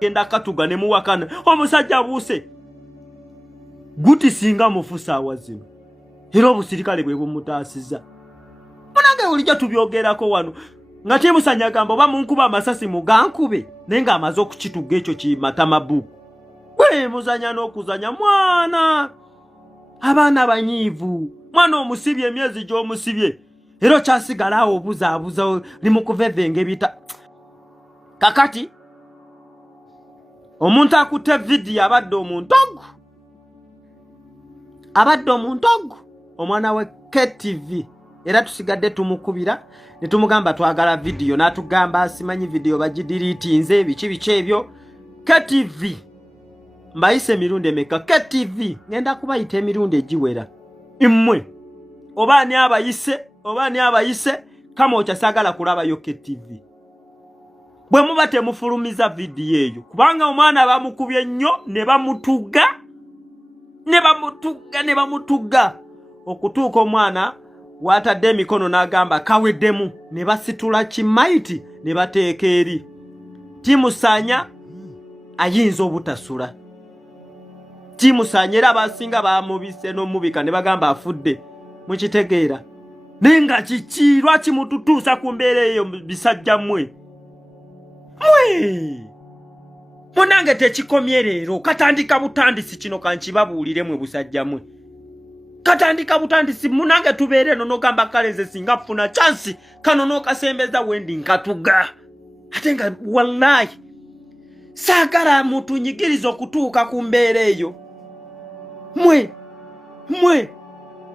genda katuga ne muwakana omusajja abuuse Gutti singa mufusa awazino era obusirikale bwe bumutaasiza munange ulijja tubyogerako wano nga temusanya gamba oba munkuba amasasi mugankube naye nga amaze okukituga ekyo kimatamabuku we muzanya n'okuzanya mwana abaana banyiivu mwana omusibye emyezi gy'omusibye era kyasigala awo obuzaabuza limukuvevenga ebita kakati omuntu akutte vidiyo abadde omuntu ogu omwana we KTV era tusigadde tumukubira ne tumugamba twagala vidiyo n'atugamba simanyi vidiyo bagidiriitinze biki ebyo KTV mbayise emirundi emeka KTV ngenda kubayita emirundi egiwera mmwe obaani abayise kama okyasagala kulabayo KTV bwe muba temufulumiza vidiyo eyo kubanga omwana bamukubye nnyo ne bamutuga okutuuka omwana watadde emikono n'agamba kaweddemu ne basitula kimaiti ne bateeka eri timu Sanya ayinza obutasula timu Sanya era abasinga bamubise n'omubika ne bagamba afudde mukitegeera nenga kiki lwaki mututuusa ku mbeera eyo bisajja mmwe munange tekikomye leero katandika butandisi kino kankibabuulire mwe busajja mmwe katandika butandisi munange tubeere eno n'ogamba kale nze singa funa chansi kano n'okasembeza wendi nkatuga ate nga wallahi saagala mutunyigiriza okutuuka ku mbeera eyo mwe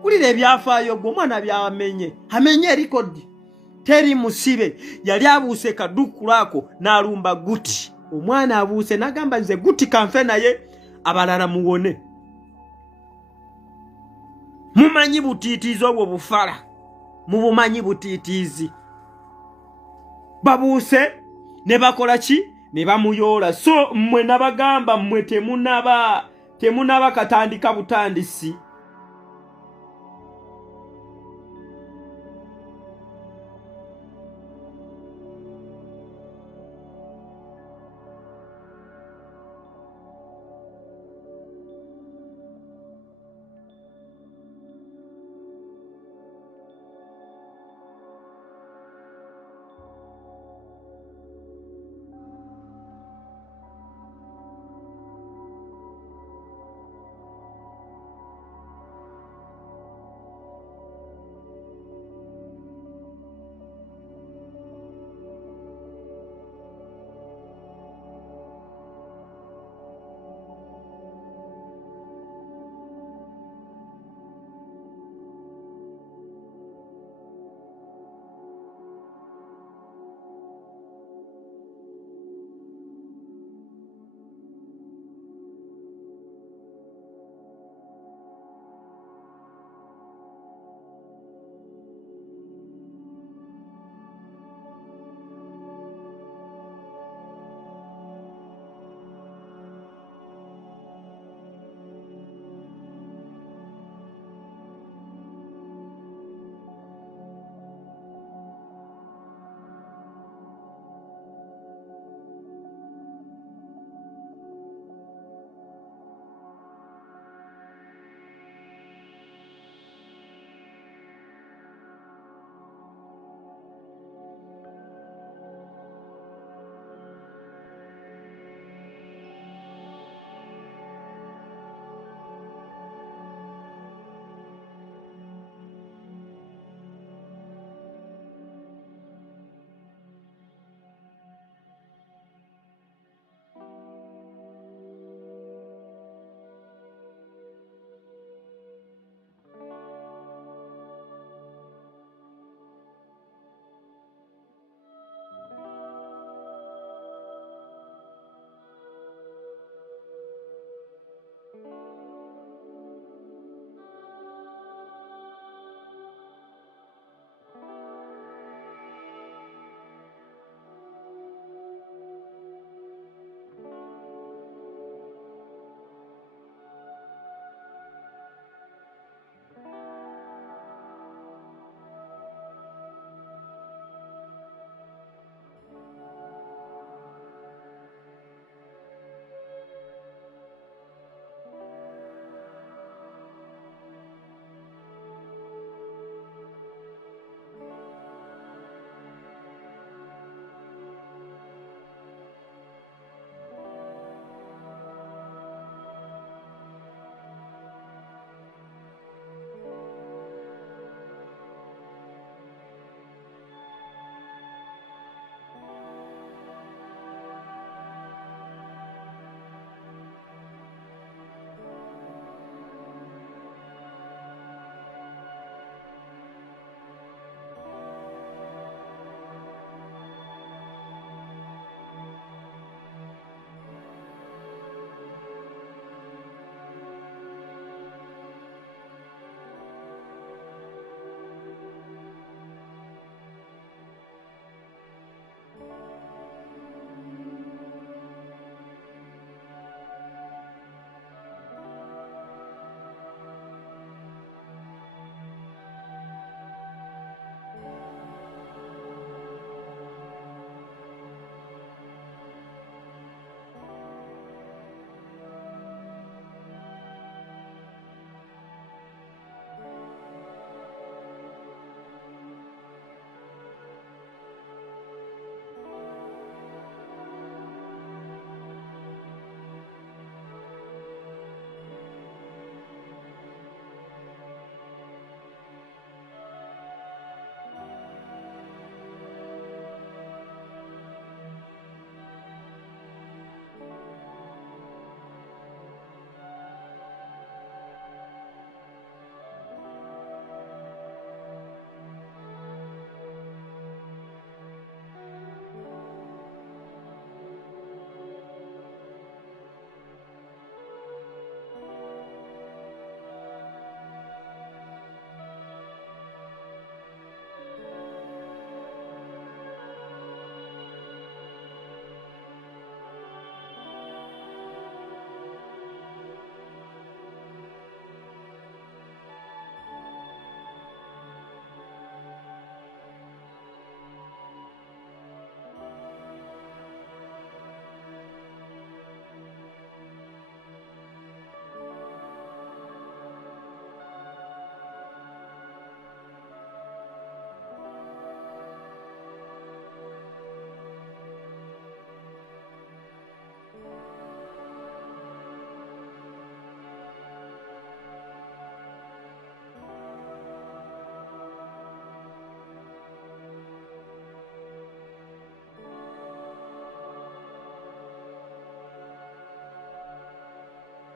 kulira ebyafaayo gwe omwana byamenye amenye erikodi teri musibe yali abuuse kadukulako n'alumba Gutti omwana abuuse n'agamba nze Gutti kanfe naye abalala muwone mumanyi butiitiizi obwo bufala mubumanyi butiitiizi babuuse ne bakola ki ne bamuyoola so mmwe nabagamba mmwe temunaba katandika butandisi